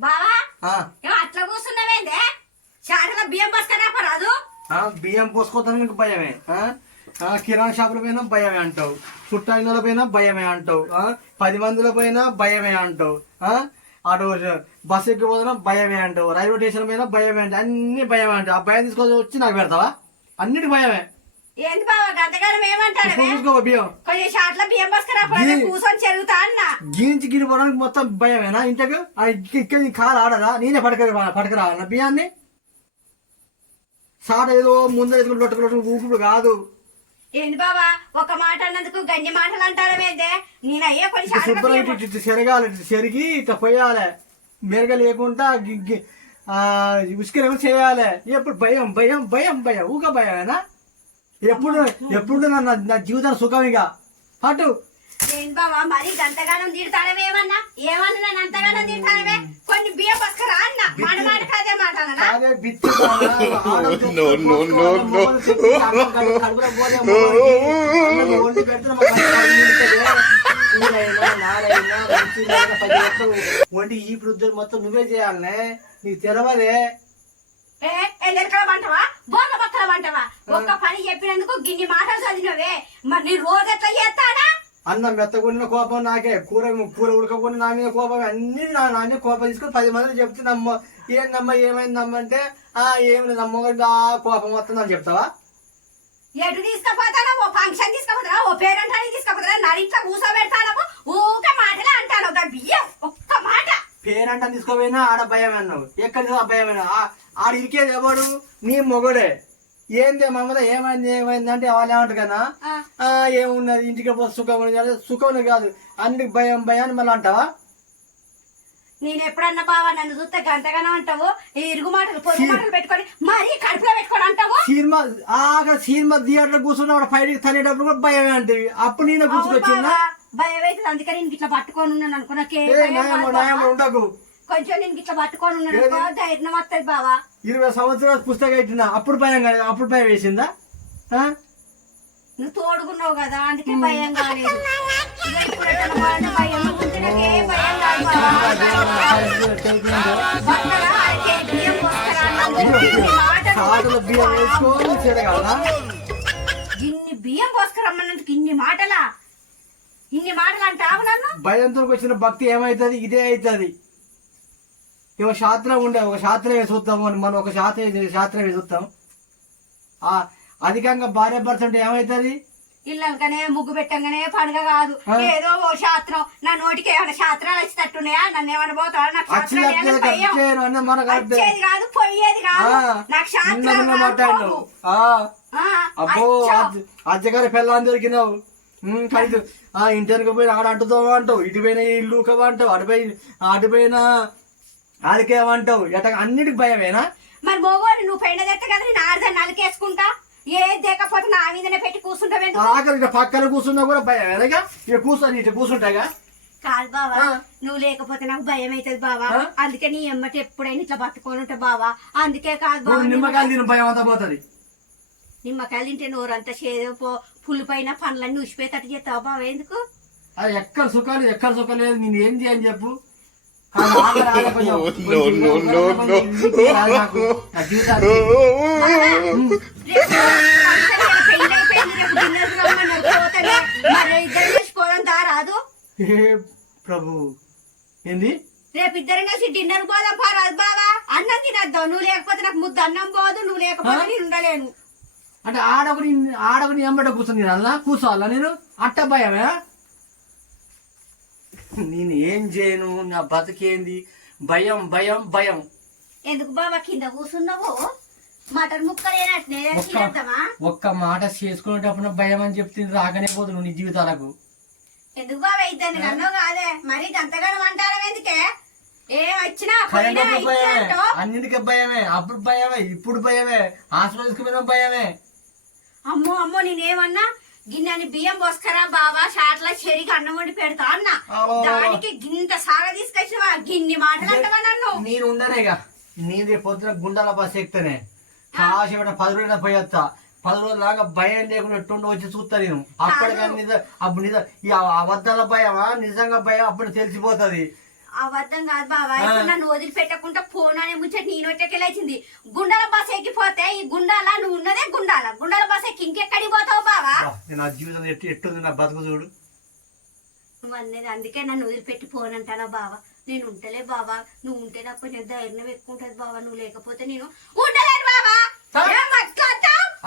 బావా? ఏమో అట్లా కూర్చున్నావేందే? బియ్యం పసుకరా రాదు బియ్యం పోసుకోవడానికి భయమే కిరాణా షాపుల పైన భయమే అంటావు. చుట్టాయిల పైన భయమే అంటావు? పది మందిల పైన భయమే అంటావు? అటు బస్ ఎక్కి పోతున్నా భయమే అంటావు. రైల్వే స్టేషన్ పైన భయమే అంటే అన్ని భయమే అంటావు. ఆ భయం తీసుకొని వచ్చి నాకు పెడతావా? అన్నిటి భయమే. ఏంది బావా గంటగానం ఏమంటాడు చూసుకో బియ్యం. కొంచెం షాట్ల బియ్యం పసుకరా ఈ- కూర్చొని చెరుగుతా అన్న. గీంచి గిరిపోవడానికి మొత్తం భయమేనా ఇంతకు? ఇక్కడ నీ కాలు ఆడదా? నేనే పడక పడకరావాలన్నా బియ్యాన్ని. సాట ఏదో ముందర ఎదుగులు లొట్టుకు ఊపుడు కాదు. ఏంది బావా ఒక మాట అన్నందుకు గంజి మాటలు అంటారమేందే నేను అయ్యే షాట్ల శుభ్రం ఇటు చెరిగి ఇట్లా పోయాలి మెరగ లేకుండా ఉసుకరేమో చేయాలి. ఎప్పుడు భయం భయం భయం భయం ఊక భయమేనా? ఎప్పుడు ఎప్పుడు నా నా జీవితం సుఖం ఇక అటు ఏంది బావా మరి గంటగానం తిడతాడమేమన్నా ఏమన్నా నన్ను అంతగానం తిడతాడమే కొన్ని బియ్యం అన్న మాట మాట కాదే మాట? అదే బిత్తి గంటలు వండి ఈ వృద్ధులు మొత్తం నువ్వే చేయాలనే నీకు తెలవదే ఏ ఎల్లెలకలమంటావా బోర్ల బక్కలమంటావా ఒక్క పని చెప్పినందుకు గిన్ని మాటలు చదివినవే. మరి నీ రోజు ఎట్లా చేస్తాడా? అన్నం మెత్తగొండిన కోపం నాకే కూర కూర ఉడకకొని నా మీద కోపం అన్ని నా నా మీద కోపం తీసుకొని పది మంది చెప్తే నమ్మ ఏందమ్మా ఏమైందమ్మ అంటే ఆ ఏమి నమ్మకం ఆ కోపం వస్తుందని చెప్తావా? ఎటు తీసుకుపోతానో ఓ ఫంక్షన్ తీసుకుపోతారా ఓ పేరెంట్ తీసుకుపోతారా నా ఇంట్లో కూర్చోబెడతానో ఊక మాటలే అంటాను. ఒక బియ్యం ఒక్క మాట. పేరంట తీసుకోపోయినా ఆడ భయం అన్నావు ఎక్కడ తీసుకో భయమైనా ఆడ ఇరికేది ఎవడు? నీ మొగడే. ఏంది మమ్మల్ని ఏమైంది ఏమైంది అంటే వాళ్ళు ఏమంటారు కదా? ఏమున్నది? ఇంటికి పోతే సుఖం ఉన్నది సుఖం కాదు. అన్నిటికి భయం భయం అని మళ్ళీ అంటావా? నేను ఎప్పుడన్నా బావా నన్ను చూస్తే గంటగానే అంటావు? ఈ ఇరుగు మాటలు పొరుగు మాటలు పెట్టుకొని మరీ కడుపులో పెట్టుకొని అంటావు? సినిమా ఆగా సినిమా థియేటర్ కూర్చున్న వాడు బయటికి తనేటప్పుడు కూడా భయమే అంటే అప్పుడు నేను కూర్చుకొచ్చిందా భయం అవుతుంది అందుకని నేను ఇట్లా పట్టుకొని ఉన్నాను అనుకో నాకే ఏ భయం న్యాయం కాదు న్యాయం బావా. ఉండకు. కొంచెం నేను ఇట్లా పట్టుకొని ఉన్నాను అనుకో, ధైర్యం వస్తుంది బావా. ఇరవై సంవత్సరాల పుస్తకం పెట్టినా అప్పుడు భయం కాదు అప్పుడు భయం వేసిందా? ఆ? నువ్వు తోడుకున్నావు కదా అందుకే భయం కాలేదు. ఇక ఇప్పుడు ఎట్లా పోవాలంటే భయం ఉంటే నాకే భయం కాదు బావా. బక్కరా, అరకే, బియ్యం మాటలు వేసుకొని చెడగలనా ఇన్ని బియ్యం పోసుకురమ్మన్నందుకు ఇన్ని మాటలా? ఇన్ని మాటలు అంటావు నన్ను? భయంతో వచ్చిన భక్తి ఏమైతుంది? ఇదే అవుతుంది. ఇవ శాస్త్రం ఉండే ఒక శాస్త్రమే చూస్తాము అని మనం ఒక శాస్త్ర శాస్త్రమే చూస్తాం ఆ అధికంగా భార్య భర్త ఉంటే ఏమవుతుంది ఇల్లనకనే ముగ్గు పెట్టంగానే పండుగ కాదు. ఏదో ఓ శాస్త్రం. నా నోటికి ఏమైనా శాస్త్రాలు వచ్చేటట్టున్నాయా నన్ను ఏమైనా పోతాడు నాకు. వచ్చేది కాదు పోయేది కాదు. ఆ, నాకు శాస్త్రాలు అబ్బో అజ్జగారి పిల్లని దొరికినావు. ఆ ఇంటర్కి పోయిన ఆడ అంటుతావు అంటావు? ఇటు పోయిన ఇల్లు అంటావు? అటు పోయి ఆడికేమంటావు ఎట అన్నిటికి భయమేనా? మరి మోగోని నువ్వు పెండ తెత్త కదా నేను ఆడదాన్ని నలికేసుకుంటా ఏది దేకపోతే నా మీదనే పెట్టి కూర్చుంటావు ఇట్లా పక్కన కూర్చున్నా కూడా భయమేనాగా ఇక కూర్చొని ఇట్లా కూర్చుంటాగా కాదు బావా. నువ్వు లేకపోతే నాకు భయం అవుతుంది బావా? అందుకే నీ ఎమ్మటి ఎప్పుడైనా ఇట్లా పట్టుకొని ఉంటా బావా. అందుకే కాదు బావా నిమ్మకాయలు తిన భయం అంతా పోతుంది. నిమ్మకాయలు తింటే నోరంతా చేదు పుల్లు పైన పండ్లన్నీ ఉసిపోయేటట్టు చేస్తావు బావ ఎందుకు? ఎక్కడ సుఖాలు ఎక్కడ సుఖం లేదు. నేను ఏం చేయని చెప్పు. రాదు ఏ ప్రభు ఏంది? రేపు ఇద్దరం కలిసి డిన్నర్ పోదాం పా రాదు బావా. అన్నం తినద్దాం. నువ్వు లేకపోతే నాకు ముద్దు అన్నం పోదు నువ్వు లేకపోతే నేను ఉండలేను. అంటే ఆడొకని ఆడొకని ఎంబట కూర్చొని అలా కూర్చోవాలా నేను? అట్ట భయమే? నేను ఏం చేయను? నా బతికేంది? భయం భయం భయం. ఎందుకు బావా కింద కూర్చున్నావు? మటన్ ముక్కలేనట్నే ఒక్క మాట చేసుకునేటప్పుడు భయం అని చెప్తే రాకనే పోదు నువ్వు నీ జీవితాలకు. ఎందుకు బాబా ఇద్దరిని నన్ను కాదే? మరి అంతగానో అంటారా ఎందుకే. అన్నిటికీ భయమే. అప్పుడు భయమే. ఇప్పుడు భయమే. హాస్పిటల్ తీసుకుపోయిన భయమే. అమ్మో అమ్మో నేనేమన్నా గిన్నెని బియ్యం పోసుకరా బాబా షాట్ల చెరికి అన్నం వండి పెడతా అన్న. దానికి గింత సాగ తీసుకొచ్చినవా? గిన్ని మాటలు అంటవా నన్ను? నేను ఉండనేగా. నేను రేపు పొద్దున గుండాల బస్ ఎక్కుతానే. ఏమైనా పది రోజుల పోయి వస్తా పది రోజుల దాకా భయం లేకుండా ఎట్టుండో వచ్చి చూస్తా నేను. అప్పటికన్నా నిజ అప్పుడు నిజ ఈ అబద్ధాల భయమా? నిజంగా భయం? అప్పుడు తెలిసిపోతుంది. అబద్ధం కాదు బావా. ఆ. ఇప్పుడు నన్ను వదిలిపెట్టకుండా ఫోన్ అనే ముచ్చట నీ నోటెక్కెళ్ళింది గుండాల బస్ ఎక్కిపోతే ఈ గుండాల నువ్వు ఉన్నదే గుండాల. గుండాల బస్ ఎక్కి ఇంకెక్కడికి పోతావు బావా? నేను నా జీవితం ఎట్టు ఎట్టుంది నా బతుకు చూడు. నువ్వు అన్నది అందుకే నన్ను వదిలిపెట్టి ఫోన్ అంటానా బావా? నేను ఉంటలే బావా. నువ్వు ఉంటే నాకు కొంచెం ధైర్యం ఎక్కువ ఉంటది బావా. నువ్వు లేకపోతే నేను ఉండలేను బావా?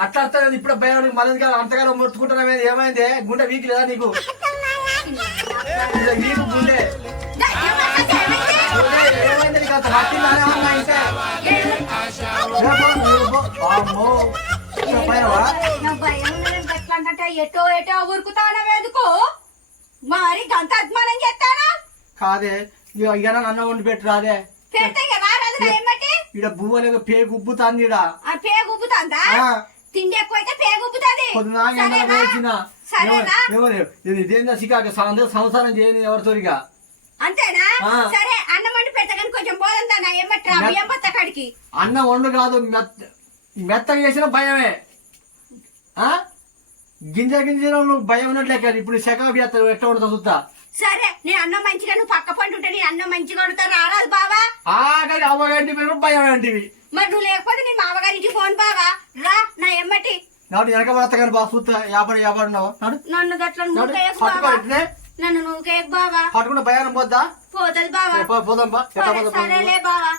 అట్లా ఇప్పుడు భయం మళ్ళీ కాదు అంతగానో మొత్తుకుంటున్నామే ఏమైంది? గుండె వీక్ లేదా నీకు? నీకు? గుండె అంటే ఎటో ఎటో ఉరుకుతానా ఎందుకు మరి గంత అభిమానం చేస్తానా కాదే ఇక అన్నం వండి పెట్టు రాదే ఈడ బువ్వలేక ఈడ ఆ పేగు ఉబ్బుతాందా ఆ. తిండి ఎక్కువైతే? వచ్చిన సరేనా ఇదేందా సికాక సంసారం చేయని ఎవరితోరిగా అంతేనా. సరే అన్నం వండి పెడతా కానీ కొంచెం నా ఏమట్రా మెత్త- బియ్యం బత్త కాడికి? అన్నం వండు కాదు మెత్త మెత్తగా చేసిన భయమే. ఆ? గింజ గింజలో నువ్వు భయం ఉన్నట్లే కాదు ఇప్పుడు శకా చేస్తావు ఎట్లా ఉండదు చూస్తా సరే నేను అన్నం మంచిగా నువ్వు పక్క పండు ఉంటే నేను అన్నం మంచిగా వండుతా రారాదు బావా. ఆఖరి అవ్వగంటి మీరు భయం ఏంటివి? మరి నువ్వు లేకపోతే నీ మామగారికి ఫోన్ బావా. రా నా ఎమ్మటి. నాడు వెనక పడతా కానీ బాగా చూస్తా యాభై యాభై ఉన్నావా నన్ను గట్ల నన్ను నువ్వుకేయకు బావా. పట్టుకున్న భయాన్ని పోద్దా? పోతుంది బావా. పోదాం బా. సరేలే బావా.